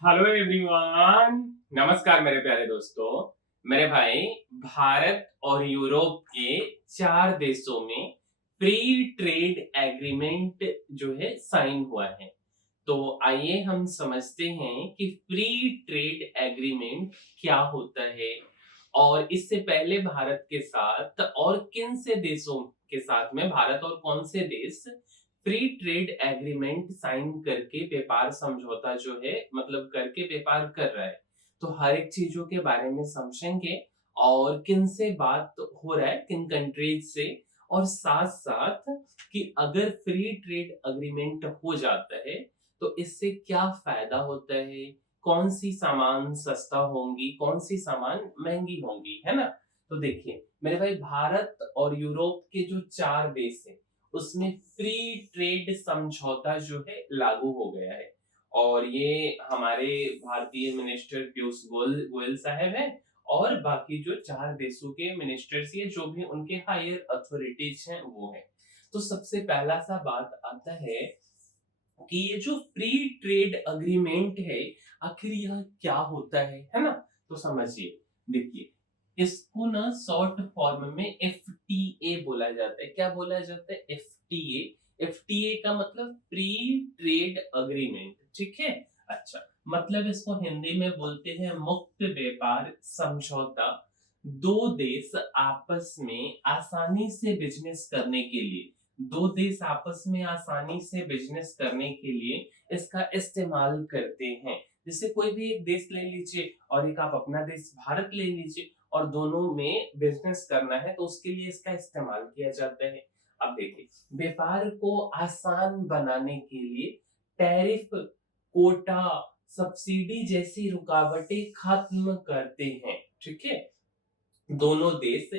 Hello everyone. नमस्कार मेरे प्यारे दोस्तों। मेरे भाई, भारत और यूरोप के 4 देशों में फ्री ट्रेड एग्रीमेंट जो है साइन हुआ है। तो आइए हम समझते हैं कि फ्री ट्रेड एग्रीमेंट क्या होता है और इससे पहले भारत के साथ और किन से देशों के साथ में भारत और कौन से देश फ्री ट्रेड एग्रीमेंट साइन करके व्यापार समझौता जो है मतलब करके व्यापार कर रहा है। तो हर एक चीजों के बारे में समझेंगे और किन से बात हो रहा है, किन कंट्रीज से, और साथ साथ कि अगर फ्री ट्रेड एग्रीमेंट हो जाता है तो इससे क्या फायदा होता है, कौन सी सामान सस्ता होंगी, कौन सी सामान महंगी होंगी, है ना। तो देखिए मेरे भाई, भारत और यूरोप के जो 4 देश हैं उसमें फ्री ट्रेड समझौता जो है लागू हो गया है। और ये हमारे भारतीय मिनिस्टर पीयूष गोयल गोयल साहब हैं और बाकी जो 4 देशों के मिनिस्टर्स ये जो भी उनके हायर अथॉरिटीज हैं वो हैं। तो सबसे पहला सा बात आता है कि ये जो फ्री ट्रेड अग्रीमेंट है आखिर यह क्या होता है ना। तो समझिए, देखिए, इसको ना शॉर्ट फॉर्म में एफटीए बोला जाता है। क्या बोला जाता है? एफटीए। एफटीए का मतलब फ्री ट्रेड अग्रीमेंट, ठीक है। अच्छा, मतलब इसको हिंदी में बोलते हैं मुक्त व्यापार समझौता। दो देश आपस में आसानी से बिजनेस करने के लिए, दो देश आपस में आसानी से बिजनेस करने के लिए इसका इस्तेमाल करते हैं। जैसे कोई भी एक देश ले लीजिए और एक आप अपना देश भारत ले लीजिए और दोनों में बिजनेस करना है तो उसके लिए इसका इस्तेमाल किया जाता है। अब देखिए, व्यापार को आसान बनाने के लिए टैरिफ, कोटा, सब्सिडी जैसी रुकावटें खत्म करते हैं, ठीक है। दोनों देश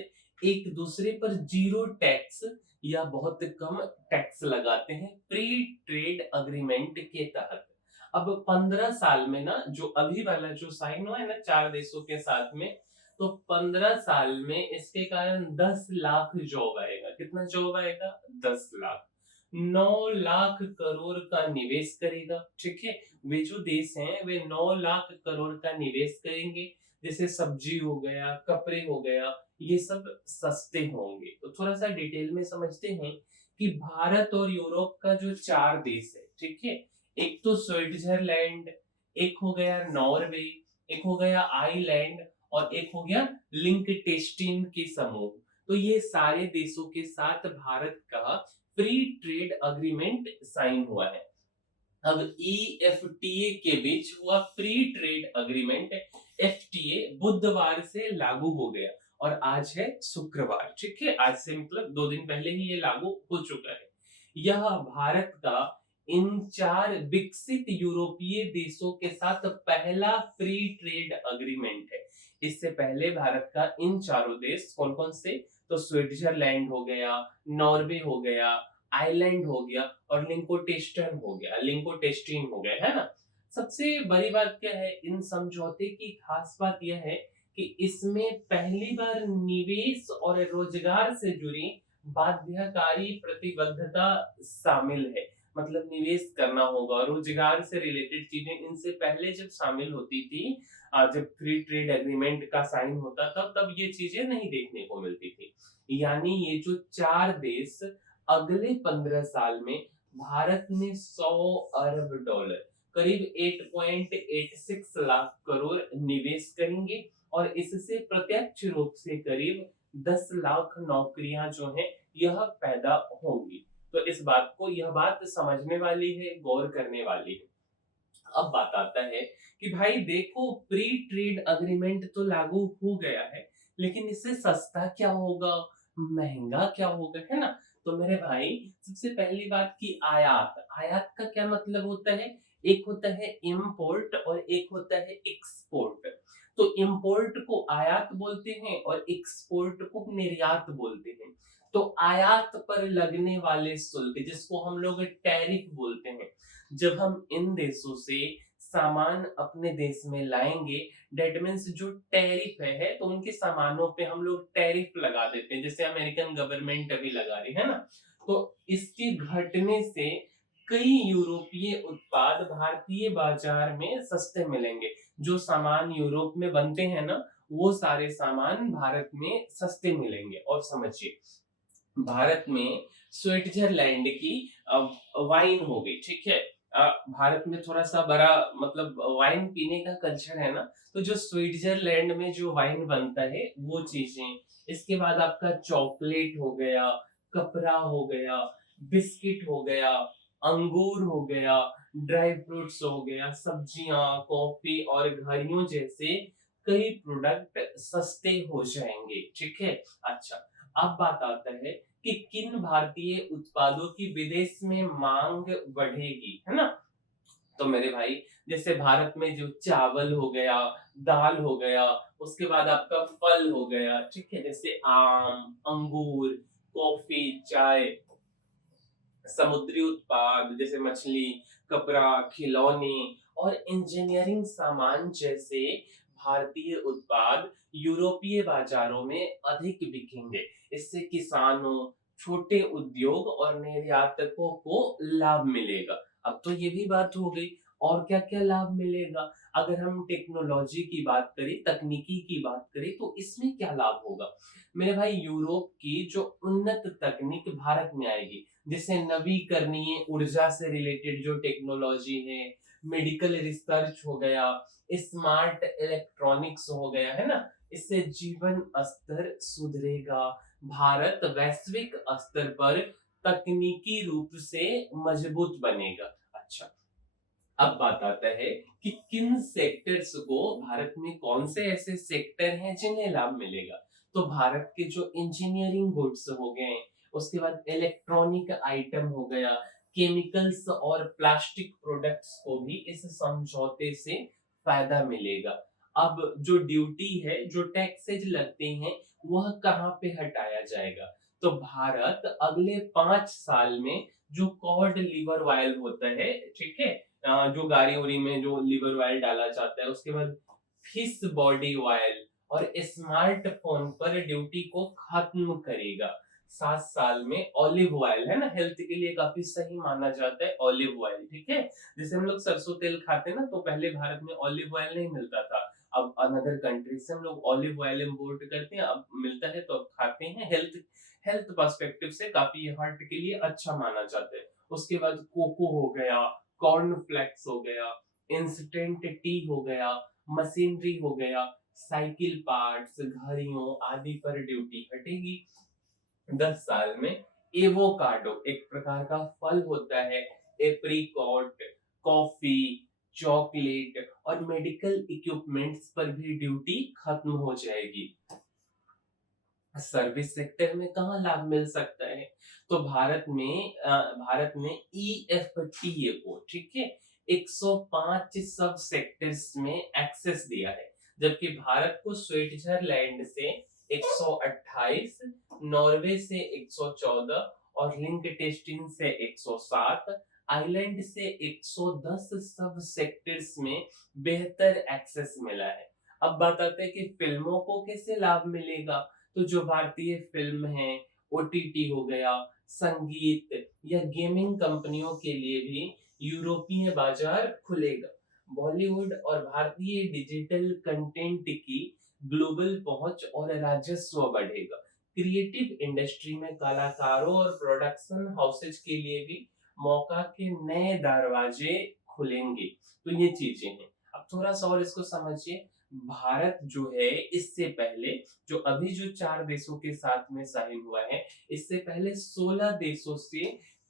एक दूसरे पर जीरो टैक्स या बहुत कम टैक्स लगाते हैं फ्री ट्रेड अग्रीमेंट के तहत। अब 15 साल में ना, जो अभी वाला जो साइन हुआ है ना 4 देशों के साथ में, तो 15 साल में इसके कारण 10 लाख जॉब आएगा। कितना जॉब आएगा? 10 लाख। 9 लाख करोड़ का निवेश करेगा, ठीक है। वे जो देश हैं वे 9 लाख करोड़ का निवेश करेंगे। जैसे सब्जी हो गया, कपड़े हो गया, ये सब सस्ते होंगे। तो थोड़ा सा डिटेल में समझते हैं कि भारत और यूरोप का जो 4 देश है, ठीक है। एक तो स्विट्जरलैंड, एक हो गया नॉर्वे, एक हो गया आइलैंड और एक हो गया लिंकटेस्टीन के समूह। तो ये सारे देशों के साथ भारत का फ्री ट्रेड अग्रीमेंट साइन हुआ है। अब ईएफटीए के बीच हुआ फ्री ट्रेड अग्रीमेंट, एफटीए बुधवार से लागू हो गया और आज है शुक्रवार, ठीक है। आज से मतलब 2 दिन पहले ही ये लागू हो चुका है। यह भारत का इन 4 विकसित यूरोपीय देशों के साथ पहला फ्री ट्रेड अग्रीमेंट है। इससे पहले भारत का इन चारों देश कौन कौन से? तो स्विट्जरलैंड हो गया, नॉर्वे हो गया, आइलैंड हो गया और लिंकोटेस्टन हो गया, लिंकोटेस्टीन हो गया, है ना। सबसे बड़ी बात क्या है इन समझौते की? खास बात यह है कि इसमें पहली बार निवेश और रोजगार से जुड़ी बाध्यकारी प्रतिबद्धता शामिल है। मतलब निवेश करना होगा, रोजगार से रिलेटेड चीजें इनसे पहले जब शामिल होती थी, जब फ्री ट्रेड एग्रीमेंट का साइन होता था तब ये चीजें नहीं देखने को मिलती थी। यानी ये जो 4 देश अगले 15 साल में भारत में 100 अरब डॉलर, करीब 8.86 लाख करोड़ निवेश करेंगे और इससे प्रत्यक्ष रूप से करीब 10 लाख नौकरियां जो हैं यह पैदा होंगी। तो इस बात को, यह बात समझने वाली है, गौर करने वाली है। अब बात आता है कि भाई देखो, फ्री ट्रेड अग्रीमेंट तो लागू हो गया है लेकिन इससे सस्ता क्या होगा, महंगा क्या होगा, है ना। तो मेरे भाई, सबसे पहली बात की आयात। आयात का क्या मतलब होता है? एक होता है इंपोर्ट और एक होता है एक्सपोर्ट। तो इंपोर्ट को आयात बोलते हैं और एक्सपोर्ट को निर्यात बोलते हैं। तो आयात पर लगने वाले शुल्क, जिसको हम लोग टैरिफ बोलते हैं, जब हम इन देशों से सामान अपने देश में लाएंगे, डेट मीन्स जो टैरिफ है तो उनके सामानों पे हम लोग टैरिफ लगा देते हैं, जैसे अमेरिकन गवर्नमेंट अभी लगा रही है ना। तो इसके घटने से कई यूरोपीय उत्पाद भारतीय बाजार में सस्ते मिलेंगे। जो सामान यूरोप में बनते हैं ना, वो सारे सामान भारत में सस्ते मिलेंगे। और समझिए, भारत में स्विट्जरलैंड की वाइन हो गई, ठीक है। भारत में थोड़ा सा बड़ा मतलब वाइन पीने का कल्चर है ना, तो जो स्विट्जरलैंड में जो वाइन बनता है वो चीजें, इसके बाद आपका चॉकलेट हो गया, कपड़ा हो गया, बिस्किट हो गया, अंगूर हो गया, ड्राई फ्रूट्स हो गया, सब्जियां, कॉफी और घड़ियों जैसे कई प्रोडक्ट सस्ते हो जाएंगे, ठीक है। अच्छा, अब बात आता है कि किन भारतीय उत्पादों की विदेश में मांग बढ़ेगी, है ना। तो मेरे भाई, जैसे भारत में जो चावल हो गया, दाल हो गया, उसके बाद आपका फल हो गया, ठीक है, जैसे आम, अंगूर, कॉफी, चाय, समुद्री उत्पाद जैसे मछली, कपड़ा, खिलौने और इंजीनियरिंग सामान जैसे भारतीय उत्पाद यूरोपीय बाजारों में अधिक बिकेंगे। इससे किसानों, छोटे उद्योग और निर्यातकों को लाभ मिलेगा। अब तो ये भी बात हो गई, और क्या क्या लाभ मिलेगा। अगर हम टेक्नोलॉजी की बात करें, तकनीकी की बात करें, तो इसमें क्या लाभ होगा मेरे भाई। यूरोप की जो उन्नत तकनीक भारत में आएगी, जैसे नवीकरणीय ऊर्जा से रिलेटेड जो टेक्नोलॉजी है, मेडिकल रिसर्च हो गया, स्मार्ट इलेक्ट्रॉनिक्स हो गया, है ना। इससे जीवन स्तर सुधरेगा। भारत वैश्विक स्तर पर तकनीकी रूप से मजबूत बनेगा। अच्छा, अब बात आता है कि किन सेक्टर्स को, भारत में कौन से ऐसे सेक्टर हैं जिन्हें लाभ मिलेगा। तो भारत के जो इंजीनियरिंग गुड्स हो गए, उसके बाद इलेक्ट्रॉनिक आइटम हो गया, केमिकल्स और प्लास्टिक प्रोडक्ट्स को भी इस समझौते से फायदा मिलेगा। अब जो ड्यूटी है, जो टैक्सेज लगते हैं, वह कहाँ पे हटाया जाएगा। तो भारत अगले 5 साल में जो कॉड लिवर ऑयल होता है, ठीक है, जो गाड़ी उड़ी में जो लिवर ऑयल डाला जाता है, उसके बाद फिश बॉडी ऑयल और स्मार्टफोन पर ड्यूटी को खत्म करेगा। 7 साल में ऑलिव ऑयल, है ना, हेल्थ के लिए काफी सही माना जाता है ऑलिव ऑयल, ठीक है। जैसे हम लोग सरसों तेल खाते हैं ना, तो पहले भारत में ऑलिव ऑयल नहीं मिलता था। अब अनदर कंट्री से हम लोग ऑलिव ऑयल इंपोर्ट करते हैं, अब मिलता है तो अब खाते हैं। हेल्थ हेल्थ पर्सपेक्टिव से काफी हार्ट के लिए अच्छा माना जाता है। उसके बाद कोको हो गया, कॉर्न फ्लेक्स हो गया, इंस्टेंट टी हो गया, मशीनरी हो गया, साइकिल पार्ट्स, घड़ियों आदि पर ड्यूटी हटेगी। 10 साल में एवोकाडो, एक प्रकार का फल होता है, एप्रिकॉट, कॉफी, चॉकलेट और मेडिकल इक्विपमेंट्स पर भी ड्यूटी खत्म हो जाएगी। सर्विस सेक्टर में कहाँ लाभ मिल सकता है। तो भारत ने ईएफटीए को, ठीक है, 105 सब सेक्टर्स में एक्सेस दिया है। जबकि भारत को स्विट्जरलैंड से 128, नॉर्वे से 114 और लिंकटेस्टिन से 107, आइलैंड से 110 सब सेक्टर्स में बेहतर एक्सेस मिला है। अब बात आते हैं कि फिल्मों को कैसे लाभ मिलेगा। तो जो भारतीय फिल्म है, ओटीटी हो गया, संगीत या गेमिंग कंपनियों के लिए भी यूरोपीय बाजार खुलेगा। बॉलीवुड और भारतीय डिजिटल कंटेंट की ग्लोबल पहुंच और राजस्व बढ़ेगा। क्रिएटिव इंडस्ट्री में कलाकारों और प्रोडक्शन हाउसेज के लिए भी मौका के नए दरवाजे खुलेंगे। तो ये चीजें हैं। अब थोड़ा सा और इसको समझिए। भारत जो है, इससे पहले जो अभी जो 4 देशों के साथ में साइन हुआ है, इससे पहले 16 देशों से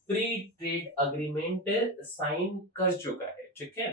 फ्री ट्रेड अग्रीमेंट साइन कर चुका है, ठीक है।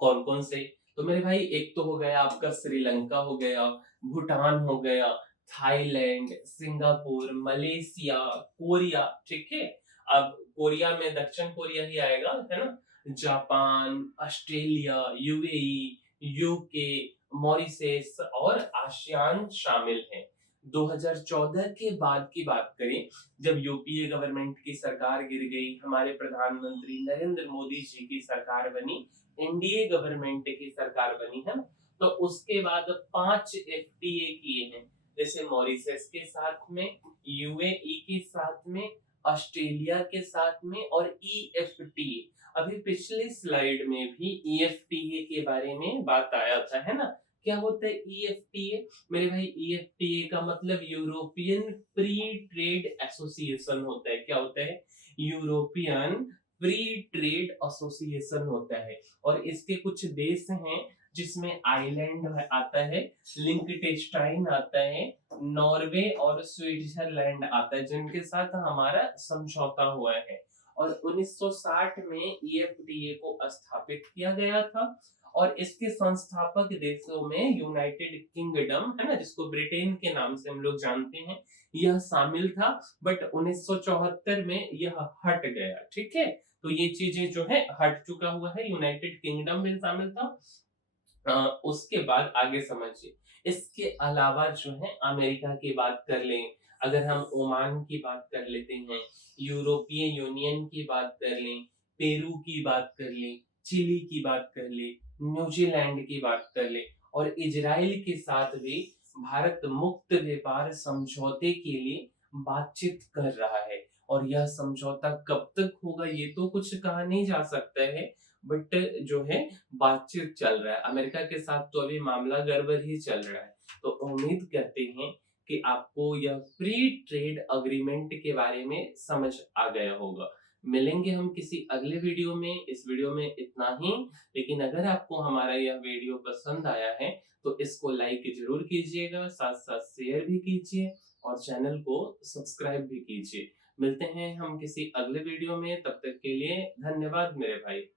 कौन कौन से? तो मेरे भाई, एक तो हो गया आपका श्रीलंका हो गया, भूटान हो गया, थाईलैंड, सिंगापुर, मलेशिया, कोरिया, ठीक है। अब कोरिया में दक्षिण कोरिया ही आएगा, है ना। Japan, Australia, UAE, UK, Mauritius और आसियान शामिल हैं। 2014 के बाद की बात करें, जब यूपीए गवर्नमेंट की सरकार गिर गई, हमारे प्रधानमंत्री नरेंद्र मोदी जी की सरकार बनी, एनडीए गवर्नमेंट की सरकार बनी, है ना। तो उसके बाद 5 एफटीए किए हैं, जैसे मॉरिशस के साथ में, यूएई के साथ में, ऑस्ट्रेलिया के साथ में, और ईएफटीए। अभी पिछले स्लाइड में भी ईएफटीए के बारे में बात आया था, है ना? क्या होता है ईएफटीए? मेरे भाई ईएफटीए का मतलब यूरोपियन फ्री ट्रेड एसोसिएशन होता है। क्या होता है? यूरोपियन फ्री ट्रेड एसोसिएशन होता है। और इसके कुछ देश हैं जिसमें आइलैंड आता है, लिंकटेस्टाइन आता है, नॉर्वे और स्विट्जरलैंड आता है, जिनके साथ हमारा समझौता हुआ है। और 1960 में ईएफटीए को स्थापित किया गया था। और इसके संस्थापक देशों में यूनाइटेड किंगडम, है ना, जिसको ब्रिटेन के नाम से हम लोग जानते हैं, यह शामिल था। बट 1974 में यह हट गया। ठीक है, तो ये चीजें जो है हट चुका हुआ है, यूनाइटेड किंगडम भी शामिल था। उसके बाद आगे समझिए, इसके अलावा जो है अमेरिका की बात कर लें, अगर हम ओमान की बात कर लेते हैं, यूरोपियन यूनियन की बात कर लें, पेरू की बात कर लें, चिली की बात कर लें, न्यूजीलैंड की बात कर लें, और इजराइल के साथ भी भारत मुक्त व्यापार समझौते के लिए बातचीत कर रहा है। और यह समझौता कब तक होगा ये तो कुछ कहा नहीं जा सकता है, बट जो है बातचीत चल रहा है। अमेरिका के साथ तो अभी मामला गड़बड़ ही चल रहा है। तो उम्मीद करते हैं कि आपको यह फ्री ट्रेड अग्रीमेंट के बारे में समझ आ गया होगा। मिलेंगे हम किसी अगले वीडियो में। इस वीडियो में इतना ही। लेकिन अगर आपको हमारा यह वीडियो पसंद आया है तो इसको लाइक जरूर कीजिएगा, साथ साथ शेयर भी कीजिए और चैनल को सब्सक्राइब भी कीजिए। मिलते हैं हम किसी अगले वीडियो में, तब तक के लिए धन्यवाद मेरे भाई।